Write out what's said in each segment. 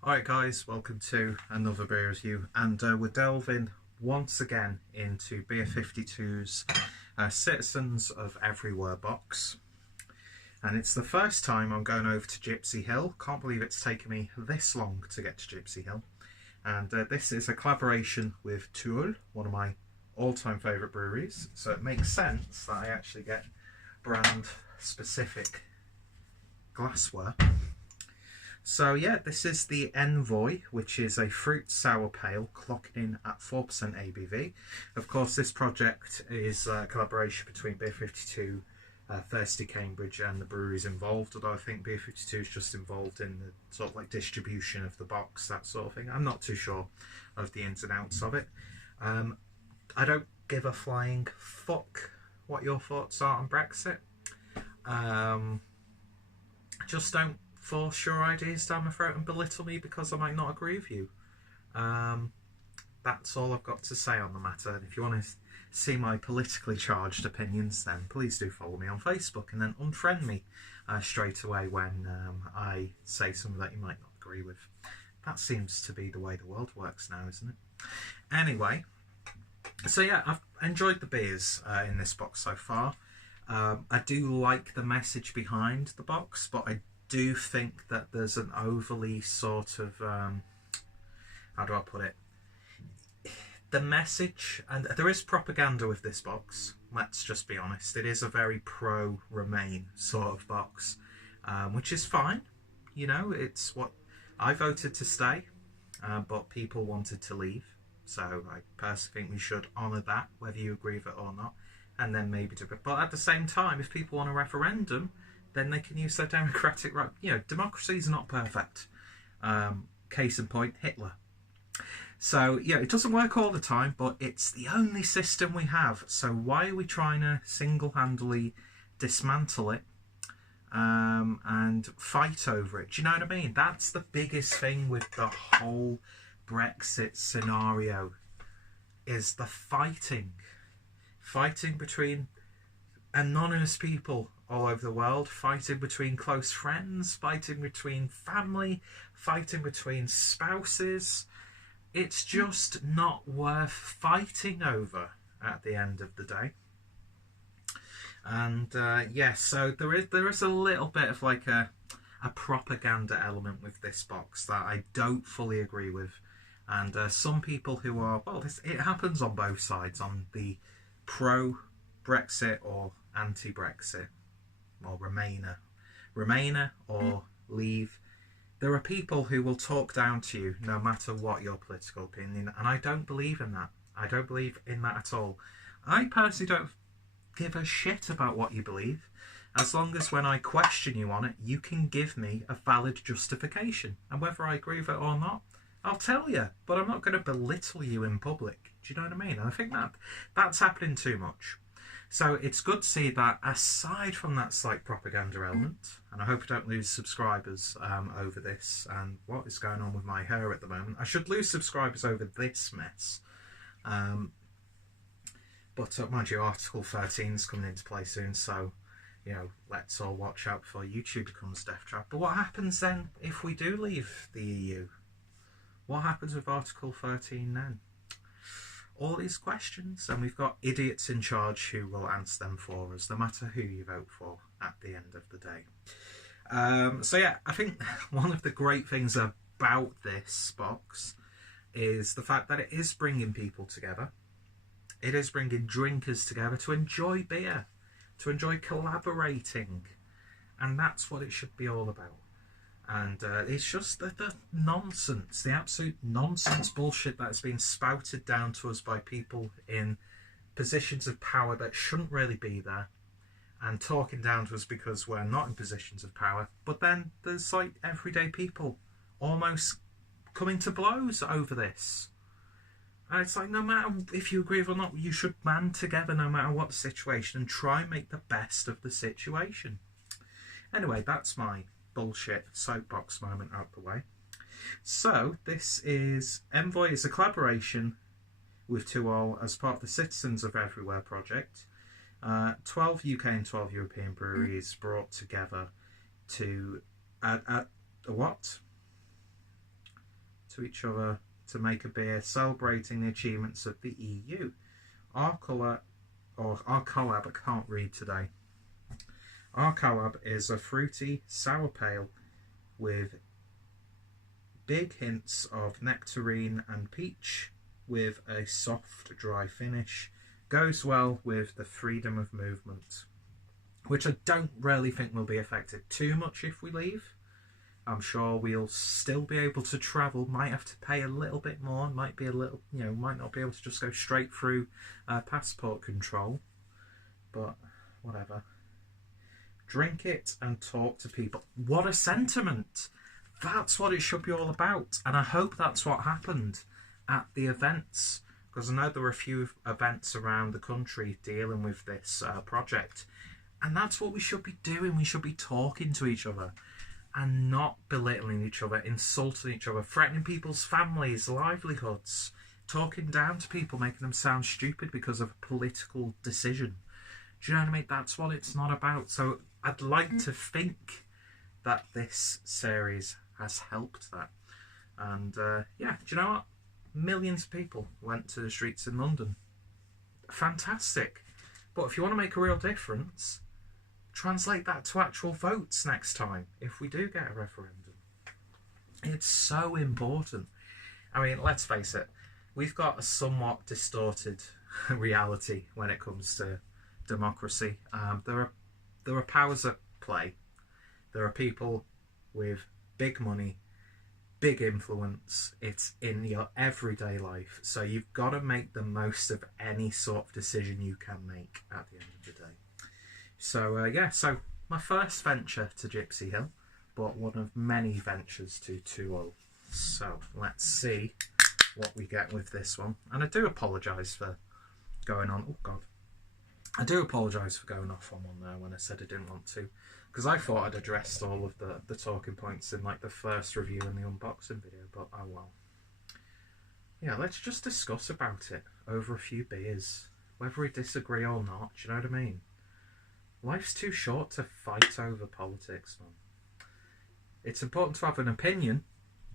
Alright guys, welcome to another beer review, and we're delving once again into Beer 52's Citizens of Everywhere box. And it's the first time I'm going over to Gypsy Hill. Can't believe it's taken me this long to get to Gypsy Hill. And this is a collaboration with Toul, one of my all-time favourite breweries. So it makes sense that I actually get brand-specific glassware. So yeah, this is the Envoy, which is a fruit sour pale, clocking in at 4% ABV. Of course, this project is a collaboration between Beer 52, Thirsty Cambridge, and the breweries involved. Although I think Beer 52 is just involved in the sort of like distribution of the box, that sort of thing. I'm not too sure of the ins and outs of it. I don't give a flying fuck what your thoughts are on Brexit. Just don't force your ideas down my throat and belittle me because I might not agree with you. That's all I've got to say on the matter. And if you want to see my politically charged opinions, then please do follow me on Facebook and then unfriend me straight away when I say something that you might not agree with. That seems to be the way the world works now, isn't it? Anyway, so yeah, I've enjoyed the beers in this box so far. I do like the message behind the box, but I do think that there's an overly sort of how do I put it, the message, and there is propaganda with this box, let's just be honest. It is a very pro-Remain sort of box, which is fine. You know, it's what I voted to stay, but people wanted to leave, so I personally think we should honour that, whether you agree with it or not, and then maybe do it. But at the same time, if people want a referendum, then they can use their democratic right. You know, democracy is not perfect. Case in point, Hitler. So, yeah, it doesn't work all the time, but it's the only system we have. So why are we trying to single-handedly dismantle it and fight over it? Do you know what I mean? That's the biggest thing with the whole Brexit scenario, is the fighting. Fighting between anonymous people all over the world, fighting between close friends, fighting between family, fighting between spouses. It's just not worth fighting over at the end of the day. And yeah, so there is a little bit of like a propaganda element with this box that I don't fully agree with. And some people who are, well, it happens on both sides, on the pro-Brexit or anti-Brexit, or Remainer or leave. There are people who will talk down to you no matter what your political opinion, and I don't believe in that. I don't believe in that at all. I personally don't give a shit about what you believe, as long as when I question you on it, you can give me a valid justification. And whether I agree with it or not, I'll tell you, but I'm not going to belittle you in public. Do you know what I mean? And I think that's happening too much. So it's good to see that, aside from that slight propaganda element, and I hope I don't lose subscribers over this, and what is going on with my hair at the moment. I should lose subscribers over this mess. But mind you, Article 13 is coming into play soon, so, you know, let's all watch out before YouTube becomes death trap. But what happens then if we do leave the EU? What happens with Article 13 then? All these questions, and we've got idiots in charge who will answer them for us, no matter who you vote for at the end of the day. So yeah, I think one of the great things about this box is the fact that it is bringing people together. It is bringing drinkers together to enjoy beer, to enjoy collaborating, and that's what it should be all about. And it's just the nonsense, the absolute nonsense bullshit that's been spouted down to us by people in positions of power that shouldn't really be there, and talking down to us because we're not in positions of power. But then there's like everyday people almost coming to blows over this. And it's like, no matter if you agree with it or not, you should band together no matter what the situation and try and make the best of the situation. Anyway, that's my bullshit soapbox moment out the way. So this is Envoy is a collaboration with Toul as part of the Citizens of Everywhere project. 12 UK and 12 European breweries brought together to what? to each other to make a beer celebrating the achievements of the EU. Our collab, I can't read today. Our collab is a fruity sour pale with big hints of nectarine and peach with a soft dry finish. Goes well with the freedom of movement, which I don't really think will be affected too much if we leave. I'm sure we'll still be able to travel, might have to pay a little bit more, might be a little, might not be able to just go straight through passport control, but whatever. Drink it and talk to people. What a sentiment! That's what it should be all about, and I hope that's what happened at the events, because I know there were a few events around the country dealing with this project, and that's what we should be doing. We should be talking to each other and not belittling each other, insulting each other, threatening people's families, livelihoods, talking down to people, making them sound stupid because of a political decision. Do you know what I mean? That's what it's not about. So I'd like to think that this series has helped that. And yeah, do you know what? Millions of people went to the streets in London. Fantastic. But if you want to make a real difference, translate that to actual votes next time if we do get a referendum. It's so important. I mean, let's face it, we've got a somewhat distorted reality when it comes to democracy. There are powers at play. There are people with big money, big influence. It's in your everyday life, so you've got to make the most of any sort of decision you can make at the end of the day. So yeah, so my first venture to Gypsy Hill, but one of many ventures to 2-0. So let's see what we get with this one. And I do apologise for going on. Oh God, I do apologise for going off on one there when I said I didn't want to, because I thought I'd addressed all of the talking points in like the first review and the unboxing video, but oh well. Yeah, let's just discuss about it over a few beers, whether we disagree or not. Do you know what I mean? Life's too short to fight over politics, man. It's important to have an opinion,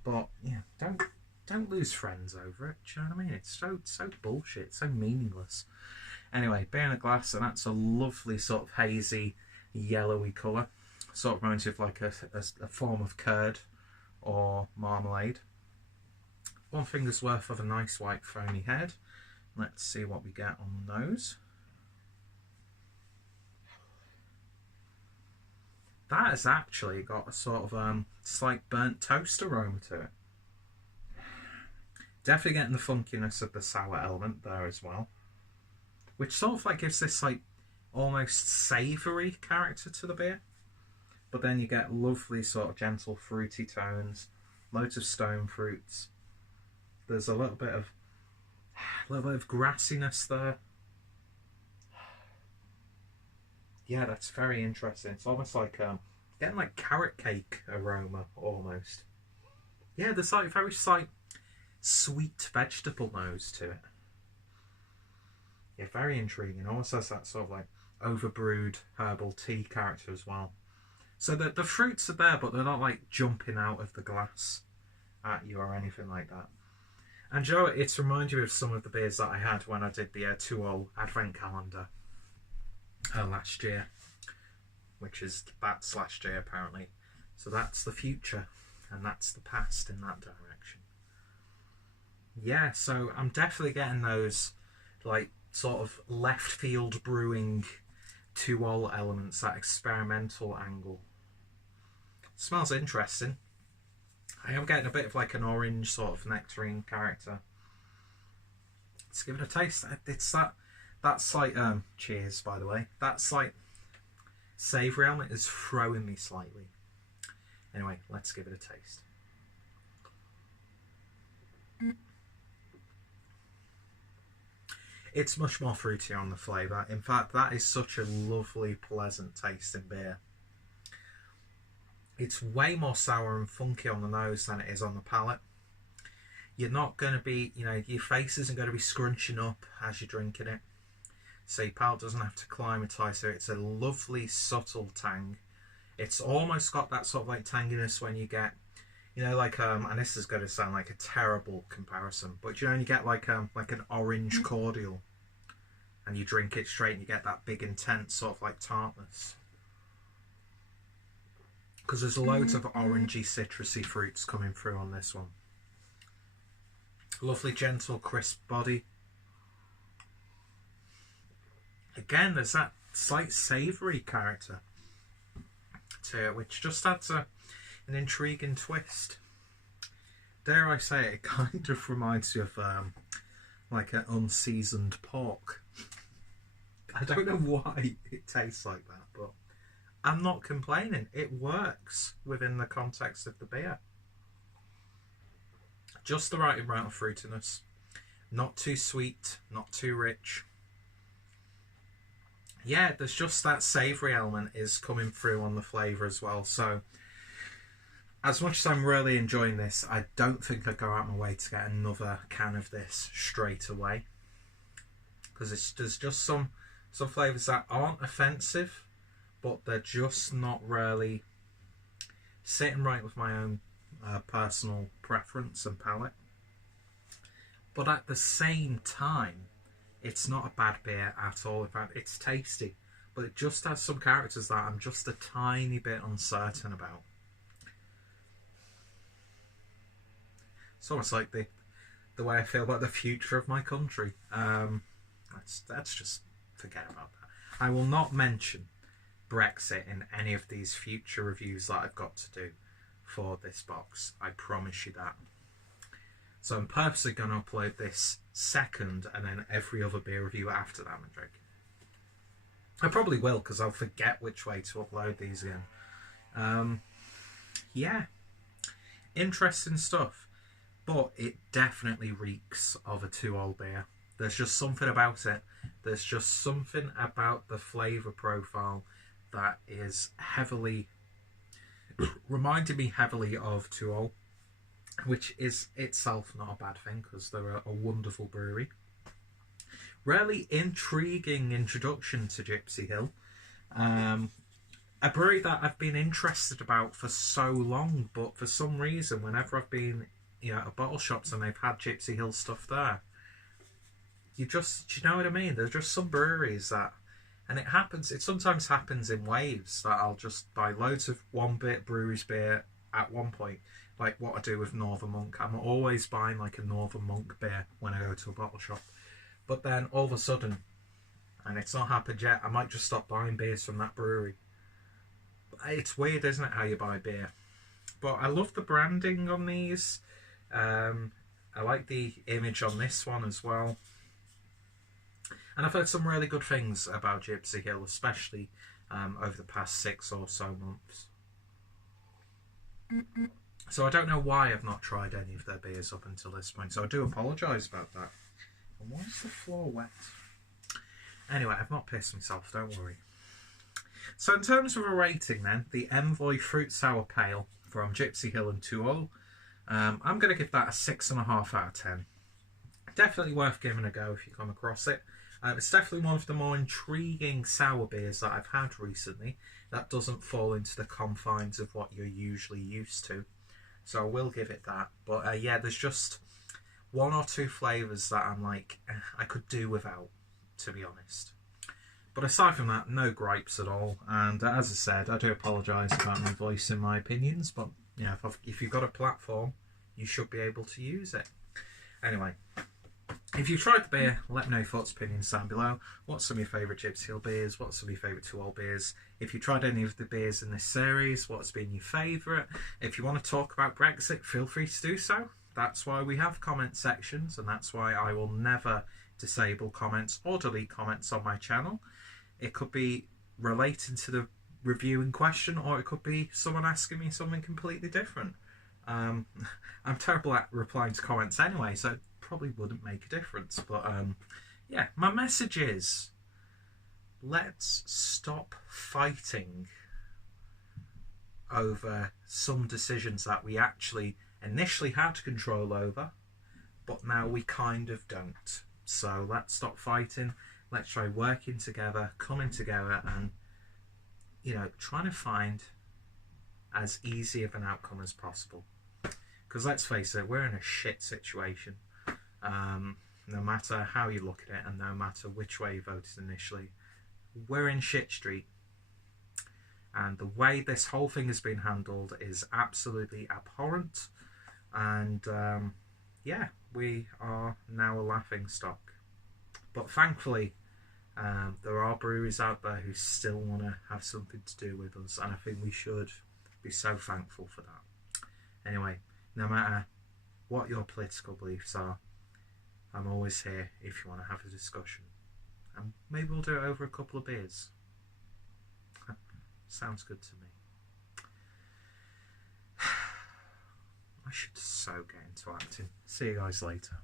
but yeah, don't lose friends over it. Do you know what I mean? It's so bullshit, so meaningless. Anyway, beer in a glass, and that's a lovely sort of hazy, yellowy colour. Sort of reminds you of like a form of curd or marmalade. One finger's worth of a nice white foamy head. Let's see what we get on the nose. That has actually got a sort of slight burnt toast aroma to it. Definitely getting the funkiness of the sour element there as well, which sort of like gives this like almost savoury character to the beer. But then you get lovely sort of gentle fruity tones, loads of stone fruits. There's a little bit of grassiness there. Yeah, that's very interesting. It's almost like getting like carrot cake aroma almost. Yeah, there's like very slight sweet vegetable nose to it. Yeah, very intriguing. Almost has that sort of like overbrewed herbal tea character as well. So the fruits are there, but they're not like jumping out of the glass at you or anything like that. And you know, it's reminded me of some of the beers that I had when I did the 2-0 Advent calendar last year, which is that's last year apparently. So that's the future and that's the past in that direction. Yeah, so I'm definitely getting those like sort of left field brewing 2-0 elements, that experimental angle. Smells interesting. I am getting a bit of like an orange sort of nectarine character. Let's give it a taste. It's that slight cheers by the way, that slight savoury element is throwing me slightly. Anyway, let's give it a taste. It's much more fruity on the flavour. In fact, that is such a lovely, pleasant tasting beer. It's way more sour and funky on the nose than it is on the palate. You're not going to be, your face isn't going to be scrunching up as you're drinking it. So your palate doesn't have to climatise to it. It's a lovely, subtle tang. It's almost got that sort of like tanginess when you get, You know, like and this is going to sound like a terrible comparison, but you know, you get like an orange cordial, and you drink it straight, and you get that big, intense sort of like tartness. Because there's loads of orangey, citrusy fruits coming through on this one. Lovely, gentle, crisp body. Again, there's that slight savoury character to it, which just adds an intriguing twist. Dare I say it, it kind of reminds you of like an unseasoned pork. I don't know why it tastes like that, but I'm not complaining. It works within the context of the beer. Just the right amount of fruitiness. Not too sweet, not too rich. Yeah, there's just that savoury element is coming through on the flavour as well. So, as much as I'm really enjoying this, I don't think I'd go out my way to get another can of this straight away. Because there's just some flavours that aren't offensive, but they're just not really sitting right with my own personal preference and palate. But at the same time, it's not a bad beer at all. In fact, it's tasty, but it just has some characters that I'm just a tiny bit uncertain about. It's almost like the way I feel about the future of my country. Let's just forget about that. I will not mention Brexit in any of these future reviews that I've got to do for this box. I promise you that. So I'm purposely going to upload this second and then every other beer review after that I'm drinking. I probably will, because I'll forget which way to upload these again. Yeah, interesting stuff, but it definitely reeks of a 2-old beer. There's just something about it. There's just something about the flavour profile that is heavily reminded me heavily of 2-old, which is itself not a bad thing because they're a wonderful brewery. Really intriguing introduction to Gypsy Hill. A brewery that I've been interested about for so long, but for some reason, whenever I've been at bottle shops and they've had Gypsy Hill stuff there, you know what I mean? There's just some breweries that, and it sometimes happens in waves, that I'll just buy loads of one-bit breweries beer at one point, like what I do with Northern Monk. I'm always buying like a Northern Monk beer when I go to a bottle shop. But then all of a sudden, and it's not happened yet, I might just stop buying beers from that brewery. It's weird, isn't it, how you buy beer? But I love the branding on these. I like the image on this one as well. And I've heard some really good things about Gypsy Hill, especially over the past 6 or so months. So I don't know why I've not tried any of their beers up until this point. So I do apologise about that. And why is the floor wet? Anyway, I've not pissed myself, don't worry. So in terms of a rating then, the Envoy Fruit Sour Pale from Gypsy Hill and 2-0, I'm going to give that a 6.5 out of 10. Definitely worth giving a go if you come across it. It's definitely one of the more intriguing sour beers that I've had recently that doesn't fall into the confines of what you're usually used to. So I will give it that. But yeah, there's just 1 or 2 flavours that I'm like, I could do without, to be honest. But aside from that, no gripes at all. And as I said, I do apologise about me voicing my opinions, but yeah, if you've got a platform, you should be able to use it. Anyway, if you've tried the beer, let me know your thoughts, opinions down below. What's some of your favourite Gypsy Hill beers? What's some of your favourite 2-old beers? If you've tried any of the beers in this series, what's been your favourite? If you want to talk about Brexit, feel free to do so. That's why we have comment sections, and that's why I will never disable comments or delete comments on my channel. It could be relating to the review in question, or it could be someone asking me something completely different. I'm terrible at replying to comments anyway, so it probably wouldn't make a difference. But yeah, my message is, let's stop fighting over some decisions that we actually initially had control over, but now we kind of don't. So let's stop fighting. Let's try working together, coming together, and trying to find as easy of an outcome as possible. Because let's face it, we're in a shit situation. No matter how you look at it, and no matter which way you voted initially, we're in shit street. And the way this whole thing has been handled is absolutely abhorrent. And yeah, we are now a laughing stock. But thankfully, there are breweries out there who still want to have something to do with us, and I think we should be so thankful for that. Anyway, no matter what your political beliefs are, I'm always here if you want to have a discussion. And maybe we'll do it over a couple of beers. Sounds good to me. I should so get into acting. See you guys later.